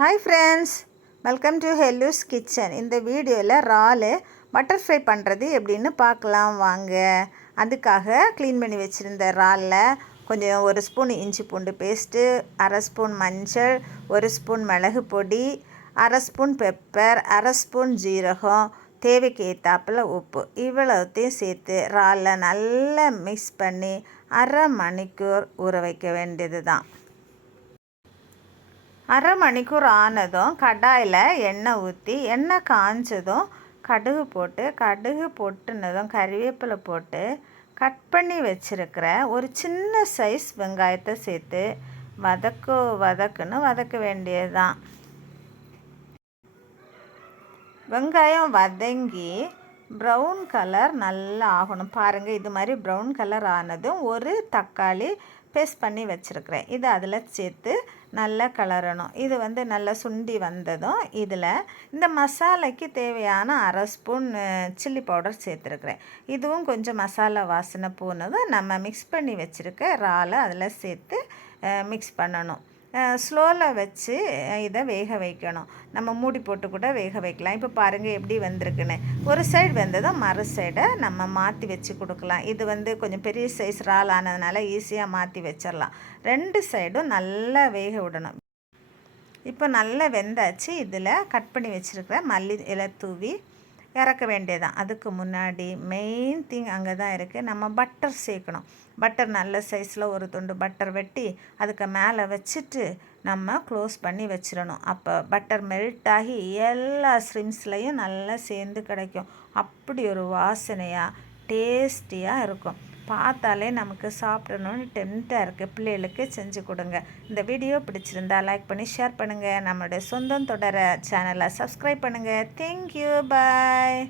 Hi friends, welcome to Hellu's kitchen. இந்த வீடியோவில் இறால் பட்டர் ஃப்ரை பண்ணுறது எப்படின்னு பார்க்கலாம் வாங்க. அதுக்காக க்ளீன் பண்ணி வச்சுருந்த இறாலில் கொஞ்சம் 1 ஸ்பூன் இஞ்சி பூண்டு பேஸ்ட்டு, 1/2 ஸ்பூன் மஞ்சள், 1 ஸ்பூன் மிளகு பொடி, 1/2 ஸ்பூன் பெப்பர், 1/2 ஸ்பூன் ஜீரகம், தேவைக்கு ஏற்றாப்புல உப்பு, இவ்வளோத்தையும் சேர்த்து இறாலில் நல்லா மிக்ஸ் பண்ணி 1/2 மணிக்கூர் ஊற வைக்க வேண்டியது தான். 1/2 மணிக்கூர் ஆனதும் கடாயில் எண்ணெய் ஊற்றி, எண்ணெய் காஞ்சதும் கடுகு பொட்டுனதும் கறிவேப்பிலை போட்டு கட் பண்ணி வச்சுருக்கிற ஒரு சின்ன சைஸ் வெங்காயத்தை சேர்த்து வதக்க வேண்டியது தான். வெங்காயம் வதங்கி ப்ரௌன் கலர் நல்லா ஆகணும். பாருங்கள், இது மாதிரி ப்ரௌன் கலர் ஆனதும் ஒரு தக்காளி பேஸ்ட் பண்ணி வச்சுருக்கிறேன், இது அதில் சேர்த்து நல்லா கிளறணும். இது நல்லா சுண்டி வந்ததும் இதில் இந்த மசாலைக்கு தேவையான 1/2 ஸ்பூன் சில்லி பவுடர் சேர்த்துருக்குறேன். இதுவும் கொஞ்சம் மசாலா வாசனை போனதும் நம்ம மிக்ஸ் பண்ணி வச்சுருக்க இறாலை அதில் சேர்த்து மிக்ஸ் பண்ணணும். ஸ்லோவில் வச்சு இதை வேக வைக்கணும். நம்ம மூடி போட்டு கூட வேக வைக்கலாம். இப்போ பாருங்கள் எப்படி வந்திருக்குன்னு. ஒரு சைடு வெந்ததும் மறு சைடை நம்ம மாற்றி வச்சு கொடுக்கலாம். இது கொஞ்சம் பெரிய சைஸ் இறால் ஆனதுனால ஈஸியாக மாற்றி வச்சிடலாம். 2 சைடும் நல்லா வேக விடணும். இப்போ நல்லா வெந்தாச்சு. இதில் கட் பண்ணி வச்சுருக்கிற மல்லி இலை தூவி இறக்க வேண்டியதான். அதுக்கு முன்னாடி மெயின் திங் அங்கே தான் இருக்குது, நம்ம பட்டர் சேர்க்கணும். பட்டர் நல்ல சைஸில் ஒரு துண்டு பட்டர் வெட்டி அதுக்கு மேலே வச்சுட்டு நம்ம க்ளோஸ் பண்ணி வச்சிடணும். அப்போ பட்டர் மெல்ட் ஆகி எல்லா ஸ்ரிம்ஸ்லையும் நல்லா சேர்ந்து கிடைக்கும். அப்படி ஒரு வாசனையாக டேஸ்டியாக இருக்கும். பார்த்தாலே நமக்கு சாப்பிடணும்னு டெம்ட்டாக இருக்குது. பிள்ளைகளுக்கு செஞ்சு கொடுங்க. இந்த வீடியோ பிடிச்சிருந்தா லைக் பண்ணி ஷேர் பண்ணுங்கள். நம்மளுடைய சொந்தம் தொடர சேனலை சப்ஸ்கிரைப் பண்ணுங்கள். தேங்க்யூ, பாய்.